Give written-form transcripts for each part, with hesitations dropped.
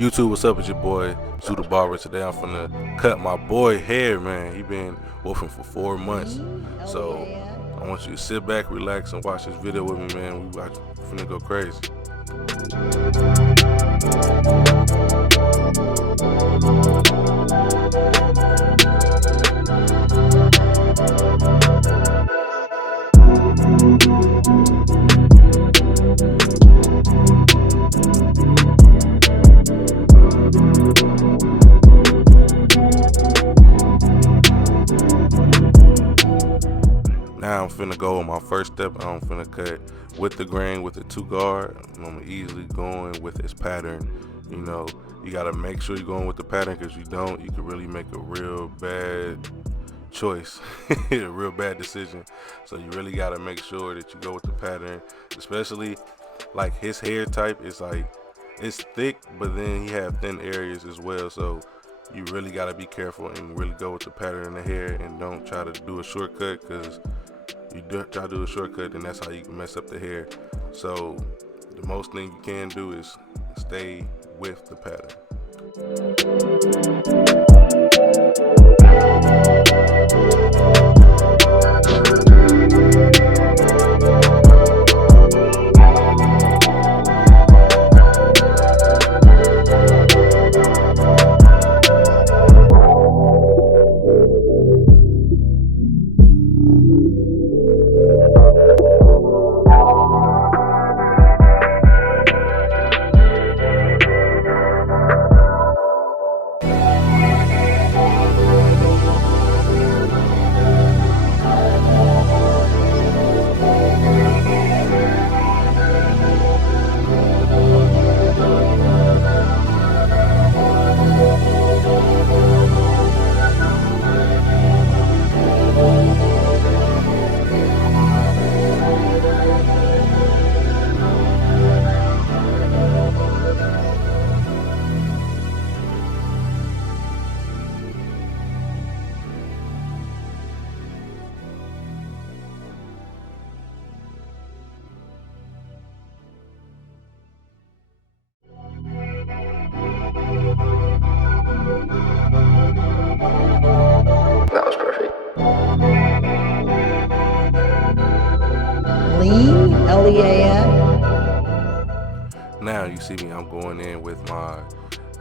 YouTube, what's up? It's your boy Zoo the Barber. Today I'm finna cut my boy hair, man. He been wolfing for 4 months. So I want you to sit back, relax, and watch this video with me, man. We finna go crazy. Now I'm finna go on my first step. I'm finna cut with the grain with the 2 guard. I'm easily going with this pattern. You know, you gotta make sure you're going with the pattern, because you don't, you can really make a real bad choice, a real bad decision. So you really gotta make sure that you go with the pattern, especially like his hair type is like, it's thick, but then he have thin areas as well. So you really gotta be careful and really go with the pattern in the hair, and don't try to do a shortcut, because you try to do a shortcut, and that's how you can mess up the hair. So the most thing you can do is stay with the pattern. That was perfect. Lean, L-E-A-N. Now you see me, I'm going in with my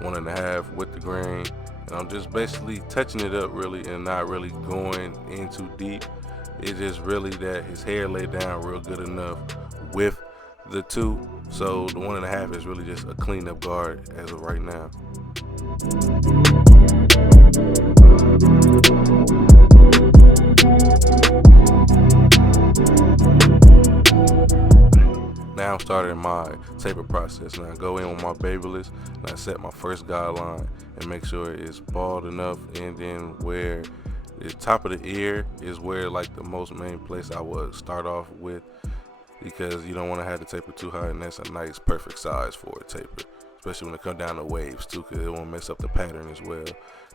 1.5 with the grain, and I'm just basically touching it up really, and not really going in too deep. It's just really that his hair laid down real good enough with the 2. So the 1.5 is really just a cleanup guard as of right now. Now I'm starting my taper process. Now I go in with my BaByliss, and I set my first guideline and make sure it's bald enough, and then where the top of the ear is where like the most main place I would start off with, because you don't want to have the taper too high, and that's a nice perfect size for a taper, especially when it comes down to waves too, because it won't mess up the pattern as well.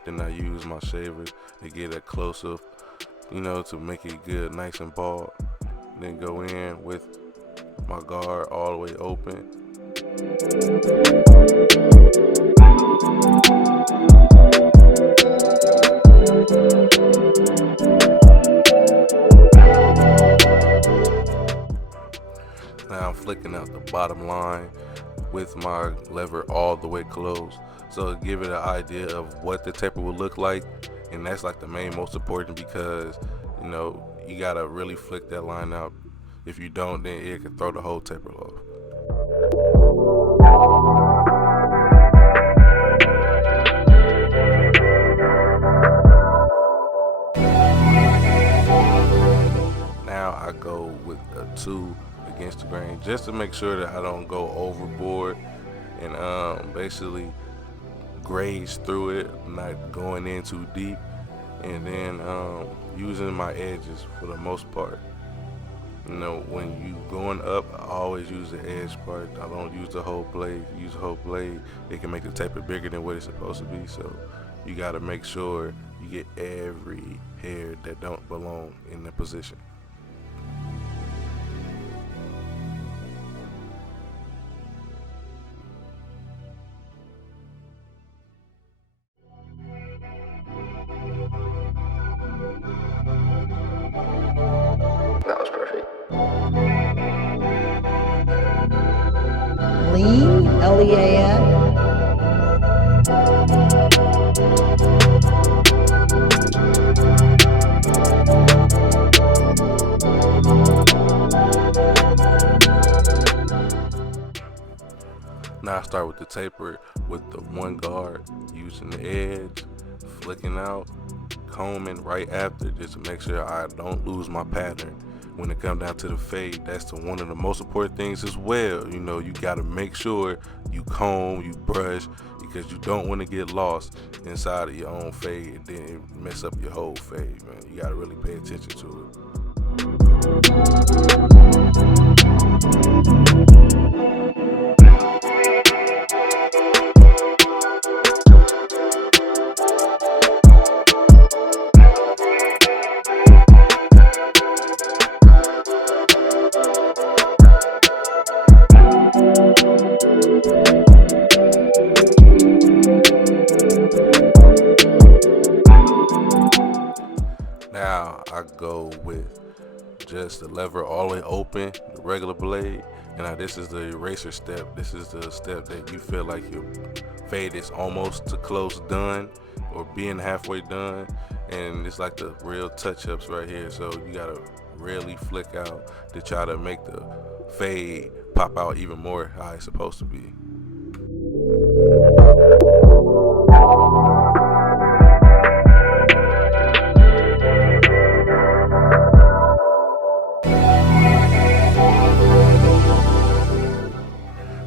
Then I use my shaver to get it closer, you know, to make it good, nice and bald. Then go in with my guard all the way open. Now I'm flicking out the bottom line with my lever all the way closed, so give it an idea of what the taper will look like. And that's like the most important, because you know, you gotta really flick that line out. If you don't, then it can throw the whole taper off. Now I go with a 2 against the grain, just to make sure that I don't go overboard, and basically graze through it, not going in too deep, and then using my edges for the most part. You know, when you going up, I always use the edge part. I don't use the whole blade. If you use the whole blade, it can make the taper bigger than what it's supposed to be. So you gotta make sure you get every hair that don't belong in the position. Lean, L-E-A-N. Now I start with the taper with the one guard, using the edge, flicking out, combing right after, just to make sure I don't lose my pattern. When it comes down to the fade, that's one of the most important things as well. You know, you got to make sure you comb, you brush, because you don't want to get lost inside of your own fade and then mess up your whole fade, man. You got to really pay attention to it. Now I go with just the lever all the way open, the regular blade, and now this is the eraser step. This is the step that you feel like your fade is almost to close done or being halfway done, and it's like the real touch-ups right here. So you gotta really flick out to try to make the fade pop out even more how it's supposed to be.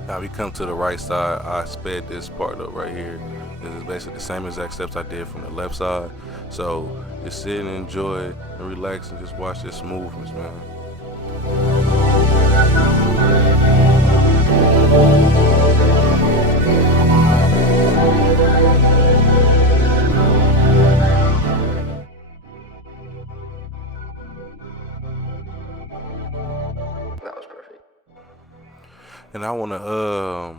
Now we come to the right side. I sped this part up right here. This is basically the same exact steps I did from the left side. So just sit and enjoy and relax and just watch this movements, man. That was perfect. And I want to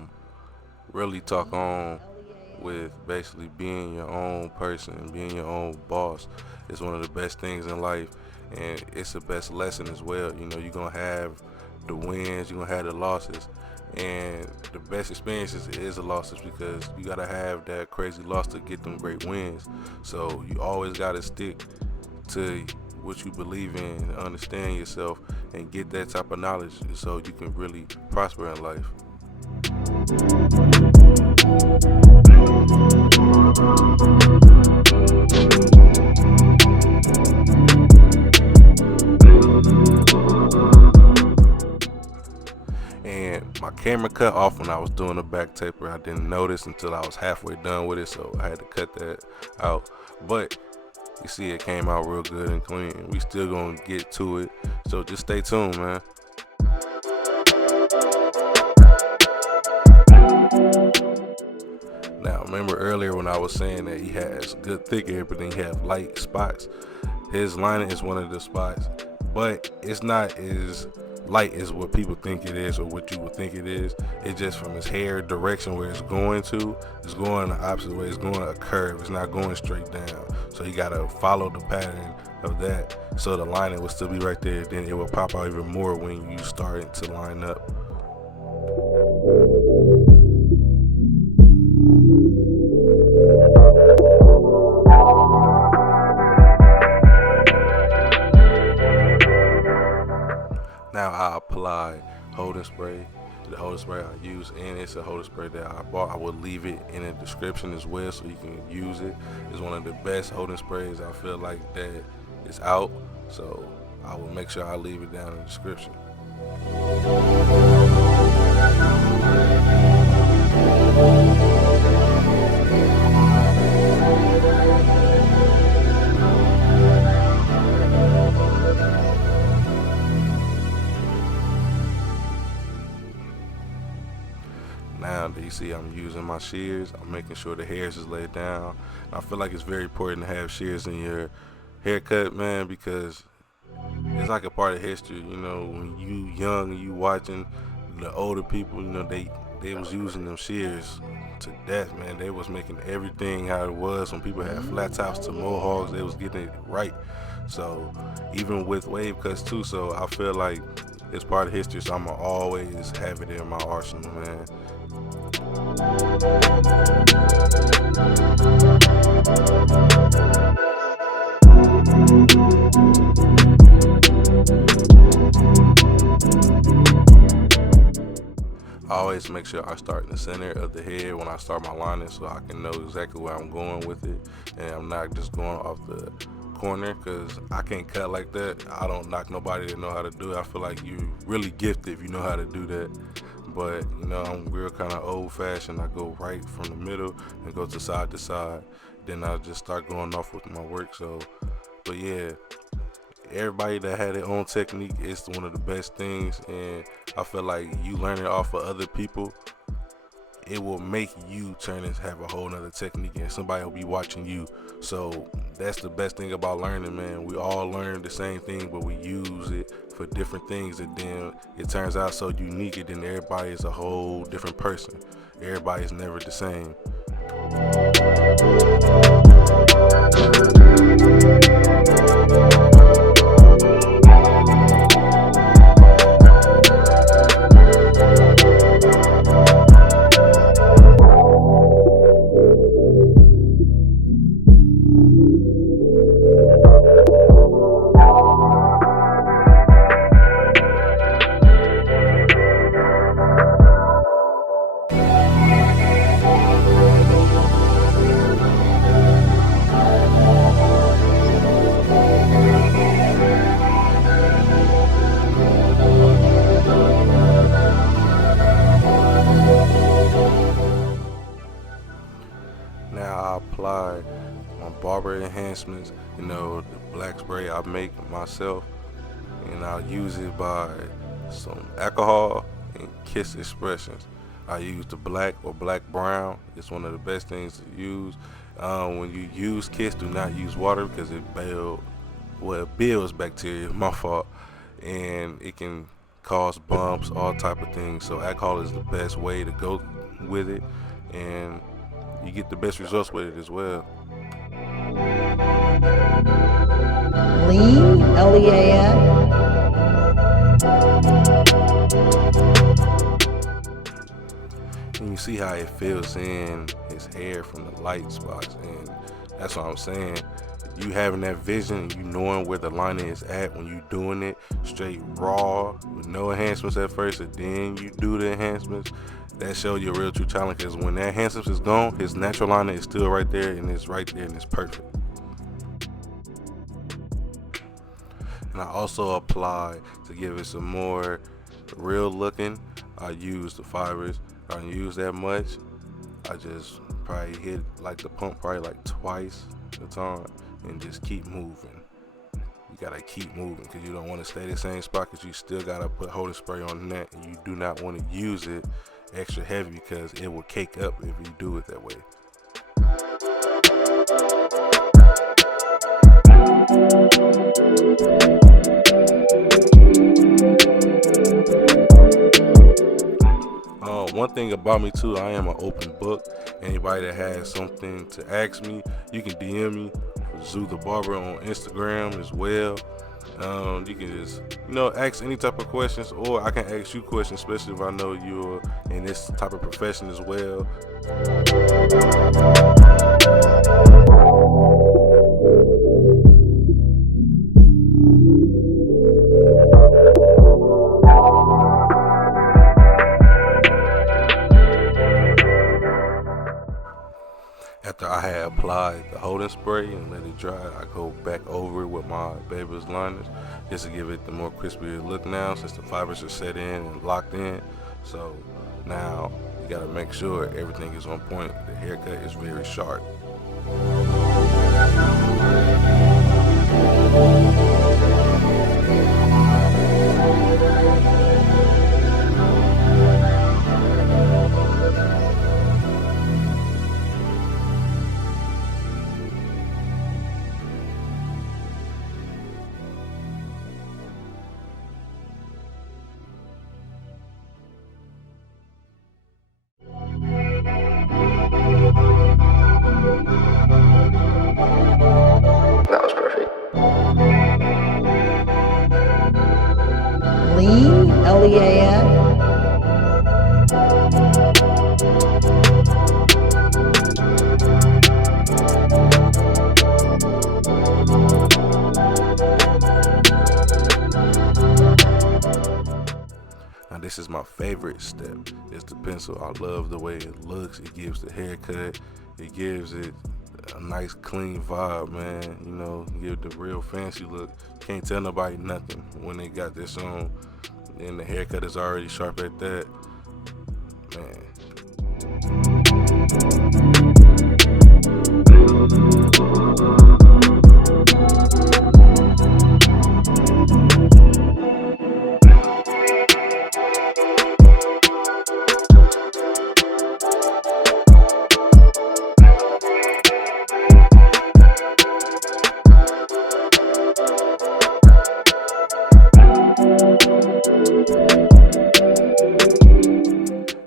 really talk on with basically being your own person and being your own boss. It's one of the best things in life, and it's the best lesson as well. You know, you're gonna have the wins, you're gonna have the losses, and the best experiences is the losses, because you gotta have that crazy loss to get them great wins. So you always gotta stick to what you believe in, understand yourself, and get that type of knowledge so you can really prosper in life. And my camera cut off when I was doing the back taper. I didn't notice until I was halfway done with it, so I had to cut that out. But you see it came out real good and clean. We still gonna get to it, so just stay tuned, man. Now remember earlier when I was saying that he has good thick hair, but then he have light spots. His lining is one of the spots, but it's not as light as what people think it is or what you would think it is. It's just from his hair direction where it's going to. It's going the opposite way. It's going a curve. It's not going straight down. So you gotta follow the pattern of that, so the lining will still be right there. Then it will pop out even more when you start to line up. Now I apply holding spray. The holding spray I use, and it's a holding spray that I bought. I will leave it in the description as well, so you can use it. It's one of the best holding sprays I feel like that is out, so I will make sure I leave it down in the description. Now that you see I'm using my shears, I'm making sure the hairs is laid down. I feel like it's very important to have shears in your haircut, man, because it's like a part of history. You know, when you young and you watching the older people, you know, they was using them shears to death, man. They was making everything how it was. When people had flat tops to mohawks, they was getting it right. So even with wave cuts too, so I feel like It's part of history, so I'ma always have it in my arsenal, man. I always make sure I start in the center of the head when I start my lining, so I can know exactly where I'm going with it, and I'm not just going off the corner, because I can't cut like that. I don't knock nobody that know how to do it. I feel like you're really gifted if you know how to do that. But you know, I'm real kind of old-fashioned. I go right from the middle and go to side, then I just start going off with my work. So, but yeah, everybody that had their own technique is one of the best things, and I feel like you learning off of other people, it will make you turn and have a whole nother technique, and somebody will be watching you. So that's the best thing about learning, man. We all learn the same thing, but we use it for different things, and then it turns out so unique, and then everybody is a whole different person. Everybody's never the same. Now I apply my barber enhancements, you know, the black spray I make myself, and I'll use it by some alcohol and kiss expressions. I use the black or black brown. It's one of the best things to use. When you use kiss, do not use water because it builds bacteria, my fault, and it can cause bumps, all type of things. So alcohol is the best way to go with it, and you get the best results with it as well. Lean, Lean. And you see how it fills in his hair from the light spots, and that's what I'm saying. You having that vision, you knowing where the lining is at when you doing it straight raw with no enhancements at first, and then you do the enhancements. That show your real true talent, because when that enhancements is gone, his natural liner is still right there, and it's right there, and it's perfect. And I also apply to give it some more real looking. I use the fibers. I don't use that much. I just probably hit like the pump probably like twice a time and just keep moving. You gotta keep moving because you don't want to stay the same spot, because you still gotta put holding spray on that, and you do not want to use it extra heavy because it will cake up if you do it that way. One thing about me too, I am an open book. Anybody that has something to ask me, you can DM me, Zoo the Barber on Instagram as well. You can just, ask any type of questions, or I can ask you questions, especially if I know you're in this type of profession as well. After I had applied the holding spray and let it dry, I go back over it with my BaByliss liners just to give it the more crispier look now, since the fibers are set in and locked in. So now you gotta make sure everything is on point. The haircut is very sharp. That was perfect. this is my favorite step, is the pencil. I love the way it looks. It gives the haircut, it gives it a nice clean vibe, man. You know, give the real fancy look. Can't tell nobody nothing when they got this on, and the haircut is already sharp at that, man.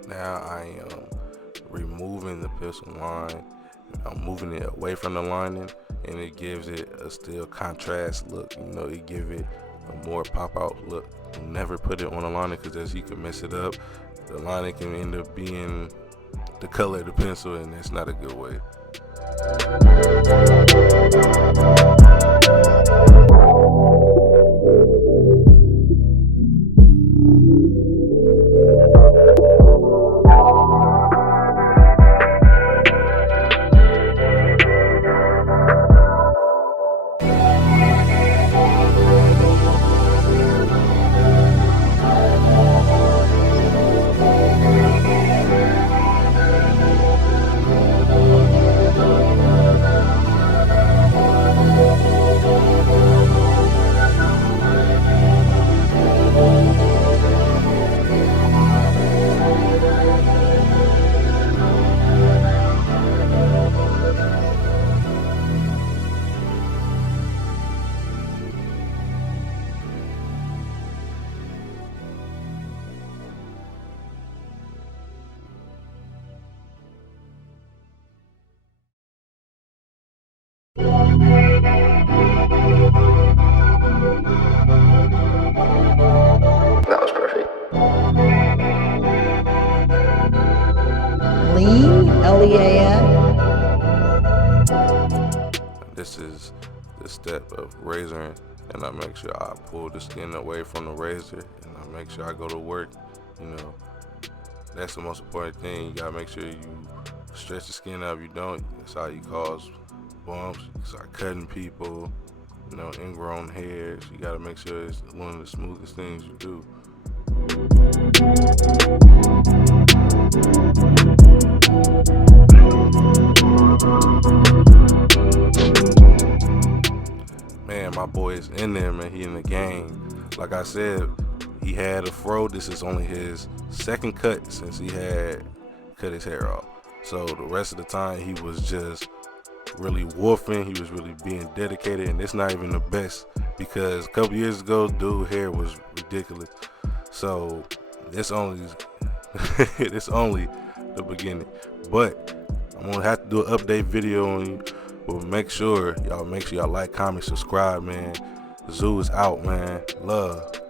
Now I am removing the pencil line. I'm moving it away from the lining, and it gives it a still contrast look. You know, it give it a more pop out look. Never put it on a lining, because as you can mess it up, the lining can end up being the color of the pencil, and that's not a good way. That was perfect. Lean, L-E-A-N. This is the step of razoring, and I make sure I pull the skin away from the razor, and I make sure I go to work. You know, that's the most important thing. You gotta make sure you stretch the skin out. If you don't, that's how you cause bumps. You start cutting people, you know, ingrown hairs. You gotta make sure it's one of the smoothest things you do. Man, my boy is in there, man. He in the game. Like I said, he had a fro. This is only his second cut since he had cut his hair off. So the rest of the time he was just really wolfing. He was really being dedicated, and it's not even the best, because a couple years ago, dude hair was ridiculous. So it's only it's only the beginning. But I'm gonna have to do an update video on you. But make sure y'all like, comment, subscribe, man. Zoo is out, man. Love.